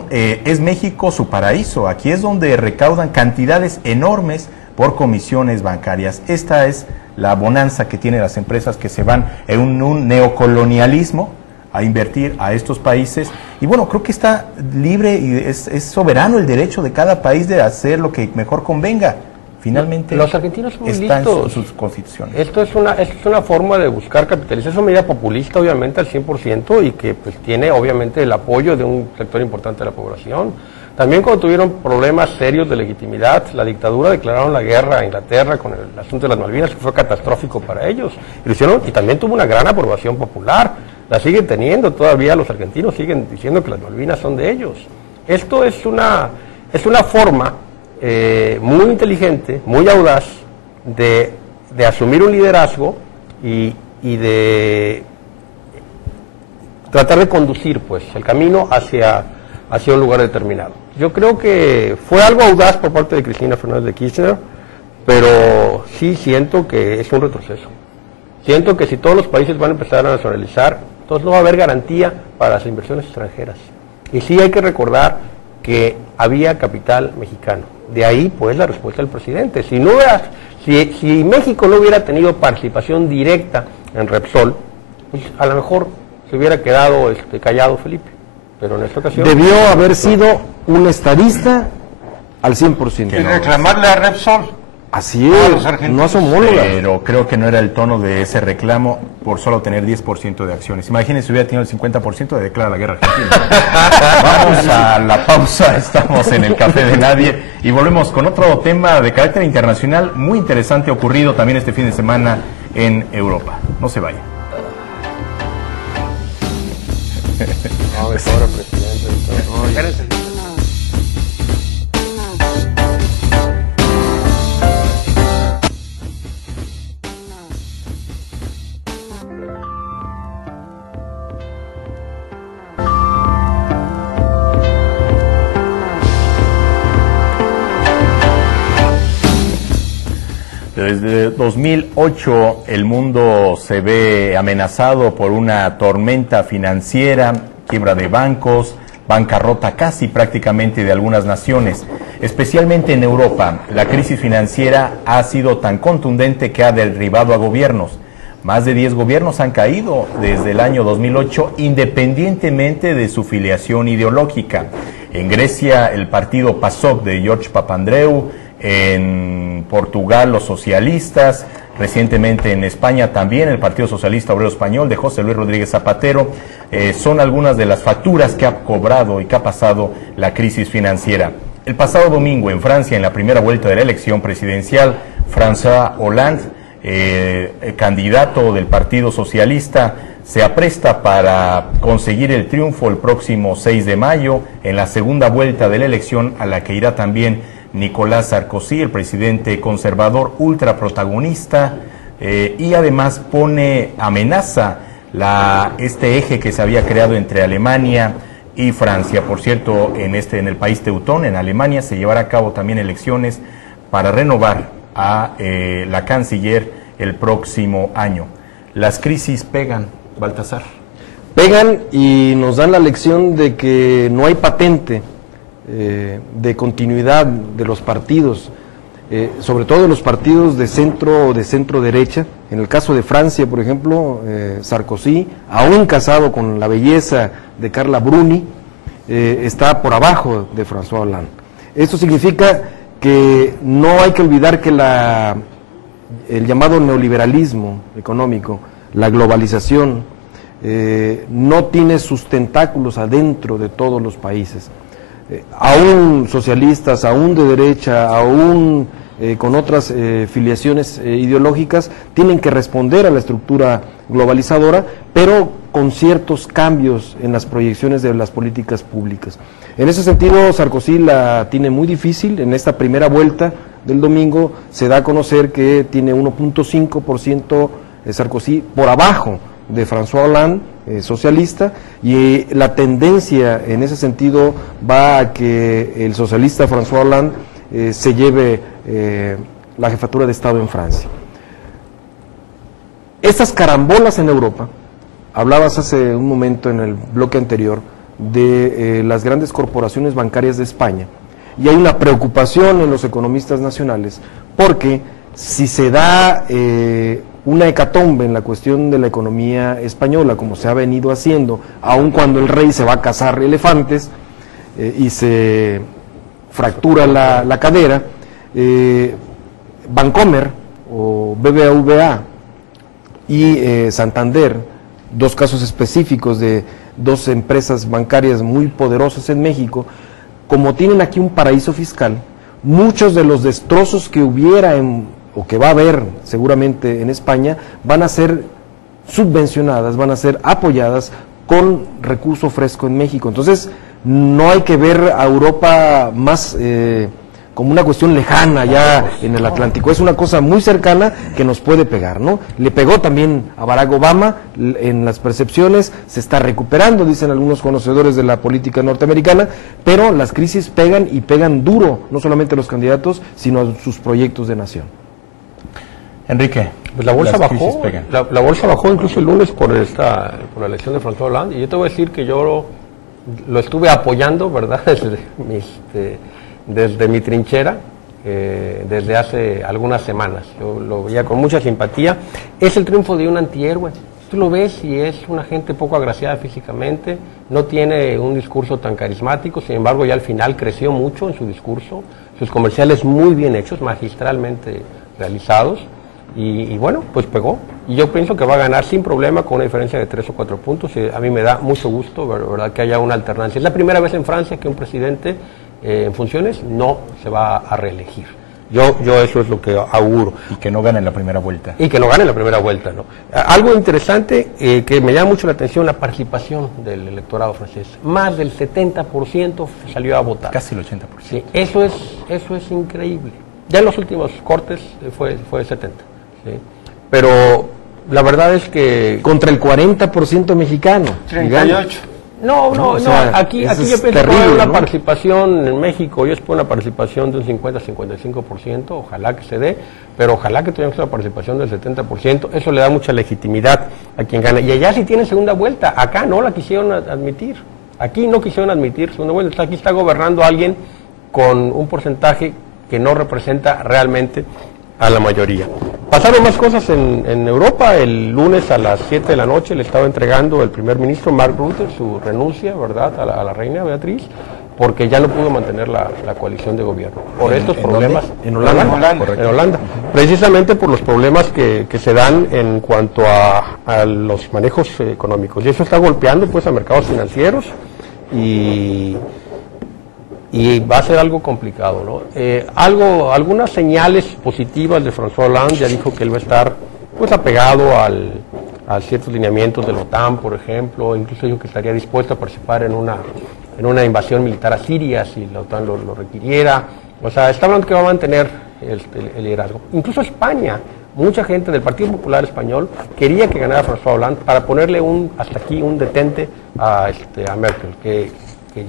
es México su paraíso. Aquí es donde recaudan cantidades enormes por comisiones bancarias. Esta es la bonanza que tienen las empresas que se van en un neocolonialismo a invertir a estos países. Y bueno, creo que está libre y es soberano el derecho de cada país de hacer lo que mejor convenga. Finalmente, los argentinos son están listos. en sus constituciones. Esto es una forma de buscar capitalizar. Es una medida populista, obviamente, al 100%, y que pues tiene, obviamente, el apoyo de un sector importante de la población. También cuando tuvieron problemas serios de legitimidad, la dictadura declararon la guerra a Inglaterra con el asunto de las Malvinas, que fue catastrófico para ellos. Y lo hicieron, y también tuvo una gran aprobación popular. La siguen teniendo todavía, los argentinos siguen diciendo que las Malvinas son de ellos. Esto es una forma muy inteligente, muy audaz, de asumir un liderazgo y de tratar de conducir pues el camino hacia un lugar determinado. Yo creo que fue algo audaz por parte de Cristina Fernández de Kirchner, pero sí siento que es un retroceso. Siento que si todos los países van a empezar a nacionalizar, entonces no va a haber garantía para las inversiones extranjeras. Y sí hay que recordar que había capital mexicano. De ahí, pues, la respuesta del presidente. Si México no hubiera tenido participación directa en Repsol, pues, a lo mejor se hubiera quedado callado Felipe. Pero en esta ocasión... Debió haber sido un estadista al 100%. Y reclamarle a Repsol. Así es, no es homóloga. Pero creo que no era el tono de ese reclamo por solo tener 10% de acciones. Imagínense si hubiera tenido el 50% de declarar la guerra argentina. Vamos a la pausa, estamos en el Café de Nadie y volvemos con otro tema de carácter internacional muy interesante ocurrido también este fin de semana en Europa. No se vaya. No, mejor, presidente. Espérense. Desde 2008 el mundo se ve amenazado por una tormenta financiera, quiebra de bancos, bancarrota casi prácticamente de algunas naciones. Especialmente en Europa, la crisis financiera ha sido tan contundente que ha derribado a gobiernos. Más de 10 gobiernos han caído desde el año 2008, independientemente de su filiación ideológica. En Grecia, el partido PASOK de George Papandreou, en Portugal los socialistas, recientemente en España también el Partido Socialista Obrero Español de José Luis Rodríguez Zapatero, son algunas de las facturas que ha cobrado y que ha pasado la crisis financiera. El pasado domingo en Francia, en la primera vuelta de la elección presidencial, François Hollande, candidato del Partido Socialista, se apresta para conseguir el triunfo el próximo 6 de mayo en la segunda vuelta de la elección a la que irá también Nicolás Sarkozy, el presidente conservador ultraprotagonista, y además amenaza este eje que se había creado entre Alemania y Francia. Por cierto, en el país teutón, en Alemania, se llevará a cabo también elecciones para renovar a la canciller el próximo año. Las crisis pegan, Baltasar. Pegan y nos dan la lección de que no hay patente de continuidad de los partidos. sobre todo los partidos de centro o de centro derecha. En el caso de Francia, por ejemplo, Sarkozy, aún casado con la belleza de Carla Bruni, está por abajo de François Hollande. Esto significa que no hay que olvidar que el llamado neoliberalismo económico, la globalización, no tiene sus tentáculos adentro de todos los países. Aún socialistas, aún de derecha, aún con otras filiaciones ideológicas, tienen que responder a la estructura globalizadora, pero con ciertos cambios en las proyecciones de las políticas públicas. En ese sentido, Sarkozy la tiene muy difícil. En esta primera vuelta del domingo se da a conocer que tiene 1.5% Sarkozy por abajo de François Hollande, socialista, y la tendencia en ese sentido va a que el socialista François Hollande se lleve la jefatura de Estado en Francia. Estas carambolas en Europa, hablabas hace un momento en el bloque anterior de las grandes corporaciones bancarias de España, y hay una preocupación en los economistas nacionales, porque si se da una hecatombe en la cuestión de la economía española, como se ha venido haciendo, aun cuando el rey se va a cazar elefantes y se fractura la cadera, Bancomer o BBVA y Santander, dos casos específicos de dos empresas bancarias muy poderosas en México, como tienen aquí un paraíso fiscal, muchos de los destrozos que hubiera o que va a haber seguramente en España van a ser subvencionadas, van a ser apoyadas con recurso fresco en México. Entonces no hay que ver a Europa más como una cuestión lejana ya en el Atlántico, es una cosa muy cercana que nos puede pegar, ¿no? Le pegó también a Barack Obama en las percepciones, se está recuperando, dicen algunos conocedores de la política norteamericana, pero las crisis pegan y pegan duro, no solamente a los candidatos, sino a sus proyectos de nación. Enrique, pues la bolsa bajó, la bolsa bajó incluso el lunes por la elección de François Hollande, y yo te voy a decir que yo lo estuve apoyando, ¿verdad? Desde mi trinchera, desde hace algunas semanas. Yo lo veía con mucha simpatía. Es el triunfo de un antihéroe. Tú lo ves y es una gente poco agraciada físicamente, no tiene un discurso tan carismático, sin embargo ya al final creció mucho en su discurso, sus comerciales muy bien hechos, magistralmente realizados, y bueno, pues pegó. Y yo pienso que va a ganar sin problema con una diferencia de 3 o 4 puntos, y a mí me da mucho gusto, ¿verdad?, que haya una alternancia. Es la primera vez en Francia que un presidente en funciones no se va a reelegir. Yo eso es lo que auguro. Y que no gane en la primera vuelta. Y que no gane en la primera vuelta, ¿no? Algo interesante que me llama mucho la atención, la participación del electorado francés. Más del 70% salió a votar. Casi el 80%. Sí, eso es increíble. Ya en los últimos cortes fue 70%. ¿sí? Pero la verdad es que... Contra el 40% mexicano. 38%. No, o sea, aquí yo pienso que va a haber una participación en México, yo espero una participación de un 50-55%, ojalá que se dé, pero ojalá que tengamos una participación del 70%, eso le da mucha legitimidad a quien gana. Y allá sí tienen segunda vuelta, acá no la quisieron admitir, aquí no quisieron admitir segunda vuelta, aquí está gobernando alguien con un porcentaje que no representa realmente a la mayoría. Pasaron más cosas en Europa. El lunes a las 7 de la noche le estaba entregando el primer ministro Mark Rutte su renuncia, ¿verdad?, a la reina Beatriz, porque ya no pudo mantener la coalición de gobierno. Por estos problemas. En Holanda. En Holanda. Precisamente por los problemas que se dan en cuanto a los manejos económicos. Y eso está golpeando pues a mercados financieros y va a ser algo complicado, ¿no? Algunas señales positivas de François Hollande, ya dijo que él va a estar pues apegado a ciertos lineamientos de la OTAN, por ejemplo, incluso dijo que estaría dispuesto a participar en una invasión militar a Siria si la OTAN lo requiriera. O sea, está hablando que va a mantener el liderazgo. Incluso España, mucha gente del Partido Popular Español quería que ganara François Hollande para ponerle hasta aquí un detente a Merkel, que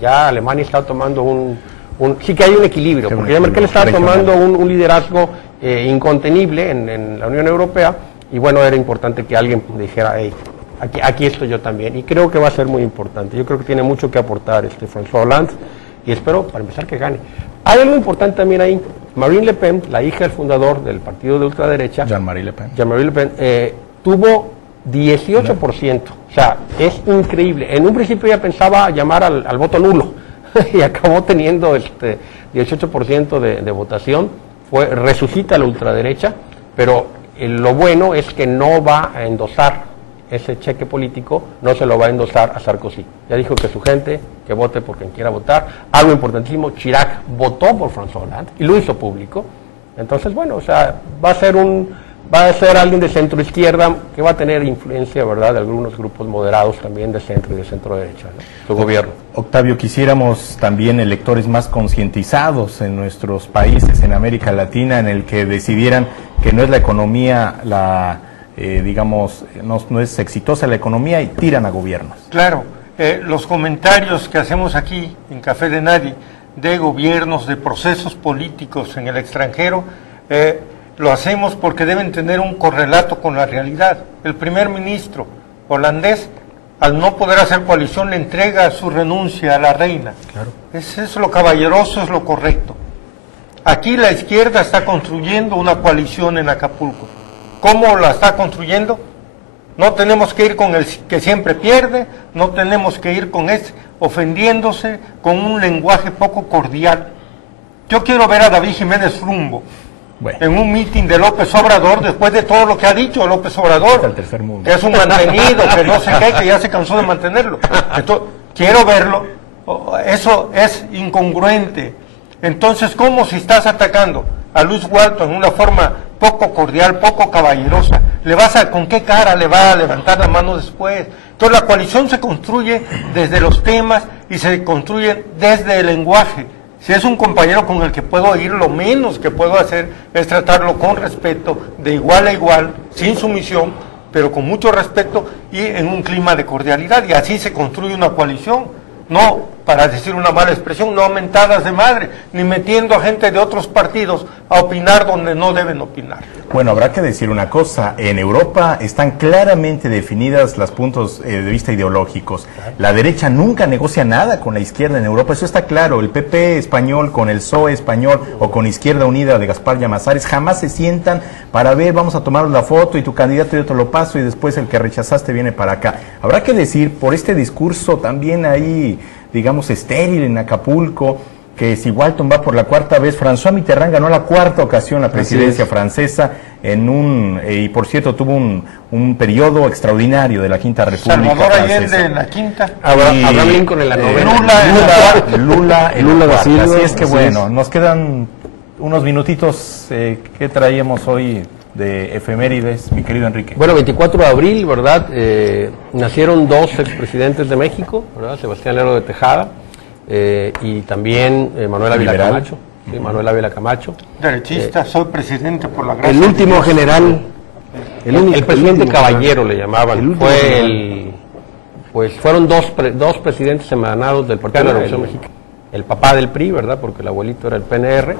ya Alemania está tomando sí que hay un equilibrio, porque ya Merkel estaba tomando un liderazgo incontenible en la Unión Europea, y bueno, era importante que alguien dijera, hey, aquí estoy yo también, y creo que va a ser muy importante. Yo creo que tiene mucho que aportar François Hollande, y espero, para empezar, que gane. Hay algo importante también ahí, Marine Le Pen, la hija del fundador del partido de ultraderecha, Jean-Marie Le Pen. Jean-Marie Le Pen, tuvo 18%. O sea, es increíble. En un principio ella pensaba llamar al voto nulo y acabó teniendo 18% de votación. Resucita la ultraderecha, pero lo bueno es que no va a endosar ese cheque político, no se lo va a endosar a Sarkozy. Ya dijo que su gente, que vote por quien quiera votar. Algo importantísimo, Chirac votó por François Hollande y lo hizo público. Entonces, bueno, o sea, va a ser alguien de centro izquierda que va a tener influencia, ¿verdad?, de algunos grupos moderados también de centro y de centro derecha, ¿no? Su gobierno. Octavio, quisiéramos también electores más concientizados en nuestros países, en América Latina, en el que decidieran que no es la economía digamos, no es exitosa la economía y tiran a gobiernos. Claro, los comentarios que hacemos aquí en Café de Nadie de gobiernos, de procesos políticos en el extranjero, lo hacemos porque deben tener un correlato con la realidad. El primer ministro holandés, al no poder hacer coalición, le entrega su renuncia a la reina. Claro. Es lo caballeroso, es lo correcto. Aquí la izquierda está construyendo una coalición en Acapulco. ¿Cómo la está construyendo? No tenemos que ir con el que siempre pierde, no tenemos que ir con ese ofendiéndose, con un lenguaje poco cordial. Yo quiero ver a David Jiménez Rumbo en un mitin de López Obrador, después de todo lo que ha dicho López Obrador, el tercer mundo, que es un mantenido, que no sé qué, que ya se cansó de mantenerlo. Entonces, quiero verlo, eso es incongruente. Entonces, ¿cómo si estás atacando a Luis Walton en una forma poco cordial, poco caballerosa, con qué cara le va a levantar la mano después? Entonces la coalición se construye desde los temas y se construye desde el lenguaje. Si es un compañero con el que puedo ir, lo menos que puedo hacer es tratarlo con respeto, de igual a igual, sin sumisión, pero con mucho respeto y en un clima de cordialidad, y así se construye una coalición. No, para decir una mala expresión, no mentadas de madre, ni metiendo a gente de otros partidos a opinar donde no deben opinar. Bueno, habrá que decir una cosa, en Europa están claramente definidas los puntos de vista ideológicos. La derecha nunca negocia nada con la izquierda en Europa, eso está claro. El PP español con el PSOE español o con Izquierda Unida de Gaspar Llamazares jamás se sientan para ver, vamos a tomar la foto y tu candidato yo te lo paso y después el que rechazaste viene para acá. Habrá que decir, por este discurso también ahí, digamos, estéril en Acapulco, que si Walton va por la cuarta vez, François Mitterrand ganó la cuarta ocasión la presidencia francesa y por cierto tuvo un periodo extraordinario de la Quinta República Salvador francesa. Allende en la quinta. Abraham Lincoln en la novena. Lula en la cuarta. Silva, Así es que bueno, nos quedan unos minutitos que traíamos hoy de efemérides, mi querido Enrique. Bueno, 24 de abril, ¿verdad? Nacieron dos expresidentes de México, ¿verdad? Sebastián Lerdo de Tejada y también Manuel Ávila Camacho. Sí, Manuel Ávila Camacho. Derechista, soy presidente por la gracia. El último general. El presidente caballero le llamaban. Fueron dos presidentes emanados del Partido de la Revolución Mexicana. El papá del PRI, ¿verdad? Porque el abuelito era el PNR.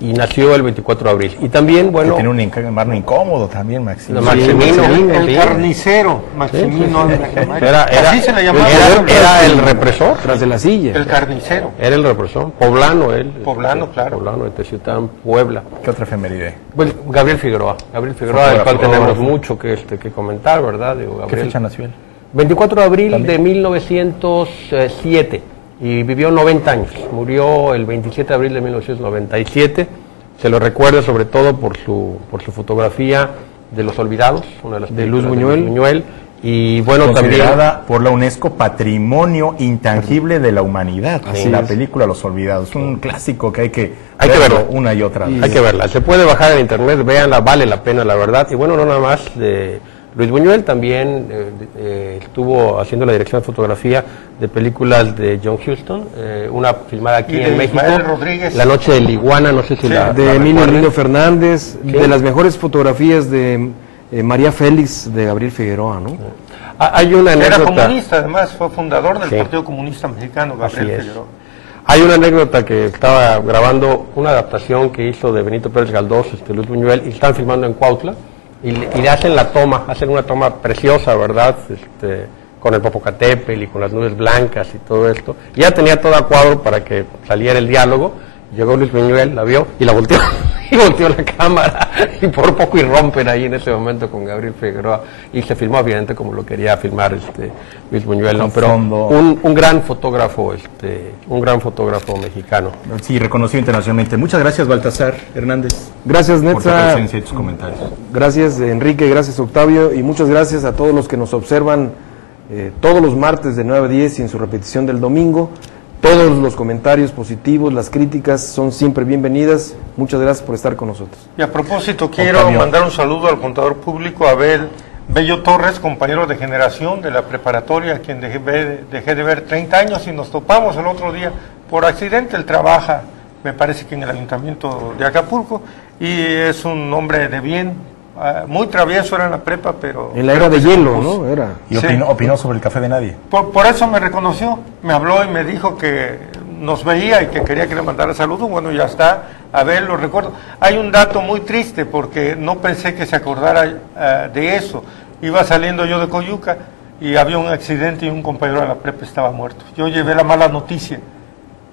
Y nació el 24 de abril. Y también, bueno... Que tiene un encarno incómodo también, Maximino. Maximino, el carnicero, Maximino. Así se le llamaba. Era el represor. Tras de la silla. El carnicero. Era el represor. Poblano, él. Poblano, claro. Poblano de Teciutlán, Puebla. ¿Qué otra efeméride? Pues Gabriel Figueroa. Gabriel Figueroa, del cual tenemos mucho que comentar, ¿verdad? Digo, ¿Qué fecha nació él? 24 de abril de 1907. Y vivió 90 años. Murió el 27 de abril de 1997. Se lo recuerda sobre todo por su fotografía de Los Olvidados, una de las de Luis Buñuel. Y bueno, considerada también por la UNESCO Patrimonio Intangible de la Humanidad. Así la es. película Los Olvidados, un clásico que hay que verlo una y otra vez. Hay que verla. Se puede bajar en internet, véanla, vale la pena, la verdad. Y bueno, no nada más de Luis Buñuel, también estuvo haciendo la dirección de fotografía de películas de John Huston, una filmada aquí en México, Ismael Rodríguez. La Noche del Iguana, no sé si De Emilio recuerden. Fernández, de las mejores fotografías de María Félix, de Gabriel Figueroa, ¿no? Hay una Era anécdota. comunista, además, fue fundador del Sí. Partido Comunista Mexicano, Gabriel Así es. Figueroa. Hay una anécdota que estaba grabando una adaptación que hizo de Benito Pérez Galdós, Luis Buñuel, y están filmando en Cuautla, y le hacen una toma preciosa, ¿verdad? con el Popocatépetl y con las nubes blancas y todo esto. Ya tenía todo a cuadro para que saliera el diálogo. Llegó Luis Buñuel, la vio y la volteó, y volteó la cámara, y por poco irrompen ahí en ese momento con Gabriel Figueroa, y se filmó obviamente como lo quería filmar Luis Buñuel, ¿no? Pero un gran fotógrafo, un gran fotógrafo mexicano. Sí, reconocido internacionalmente. Muchas gracias, Baltasar Hernández. Gracias, Netza. Por tu presencia y tus comentarios. Gracias, Enrique, gracias, Octavio, y muchas gracias a todos los que nos observan todos los martes de 9 a 10 y en su repetición del domingo. Todos los comentarios positivos, las críticas son siempre bienvenidas. Muchas gracias por estar con nosotros. Y a propósito, quiero mandar un saludo al contador público Abel Bello Torres, compañero de generación de la preparatoria, a quien dejé de ver 30 años y nos topamos el otro día. Por accidente, él trabaja, me parece que en el ayuntamiento de Acapulco, y es un hombre de bien. Muy travieso era en la prepa, pero... En la era de hielo, ¿no? Era. Y opinó sobre el café de nadie. Por eso me reconoció, me habló y me dijo que nos veía y que quería que le mandara saludos. Bueno, ya está, a ver, lo recuerdo. Hay un dato muy triste porque no pensé que se acordara de eso. Iba saliendo yo de Coyuca y había un accidente y un compañero de la prepa estaba muerto. Yo llevé la mala noticia.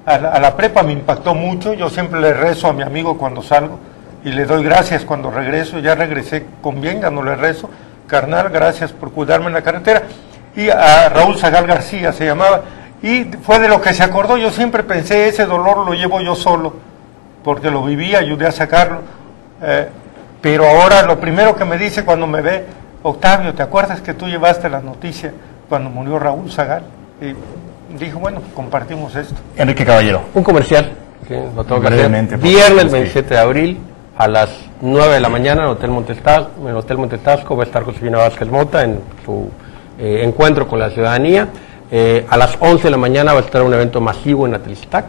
A la prepa me impactó mucho, yo siempre le rezo a mi amigo cuando salgo. Y le doy gracias cuando regreso, ya regresé con bien, ya no le rezo. Carnal, gracias por cuidarme en la carretera. Y a Raúl Zagal García se llamaba, y fue de lo que se acordó. Yo siempre pensé, ese dolor lo llevo yo solo, porque lo viví, ayudé a sacarlo. Pero ahora lo primero que me dice cuando me ve, Octavio, ¿te acuerdas que tú llevaste la noticia cuando murió Raúl Zagal? Y dijo, bueno, compartimos esto. Enrique Caballero. Un comercial, que lo tengo que Brevemente, hacer. Viernes 27 de abril, a las 9 de la mañana en el Hotel Montetasco va a estar Josefina Vázquez Mota en su encuentro con la ciudadanía. A las 11 de la mañana va a estar un evento masivo en Atlistac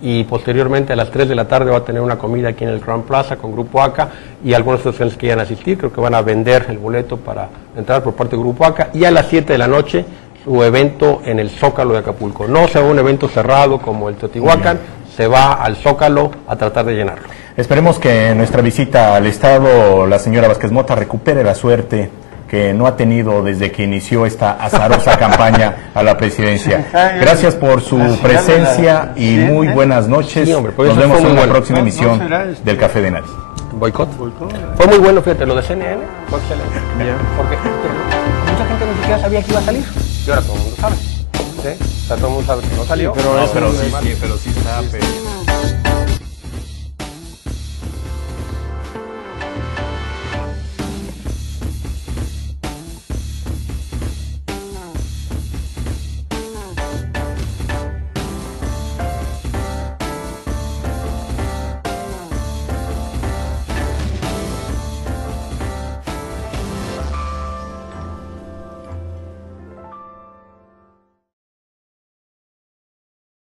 y posteriormente a las 3 de la tarde va a tener una comida aquí en el Grand Plaza con Grupo ACA y algunas asociaciones que quieran asistir. Creo que van a vender el boleto para entrar por parte de Grupo ACA, y a las 7 de la noche su evento en el Zócalo de Acapulco. No será un evento cerrado como el Teotihuacán, se va al Zócalo a tratar de llenarlo. Esperemos que en nuestra visita al Estado la señora Vázquez Mota recupere la suerte que no ha tenido desde que inició esta azarosa campaña a la presidencia. Gracias por su presencia y muy buenas noches. Sí, hombre, nos vemos en la bueno. próxima emisión del Café de Nadie. Boicot. Fue muy bueno, fíjate, lo de CNN fue excelente. Porque mucha gente ni siquiera sabía que iba a salir. Y ahora todo el mundo sabe. ¿Sí? O sea, todo el mundo sabe que no salió. Pero sí está.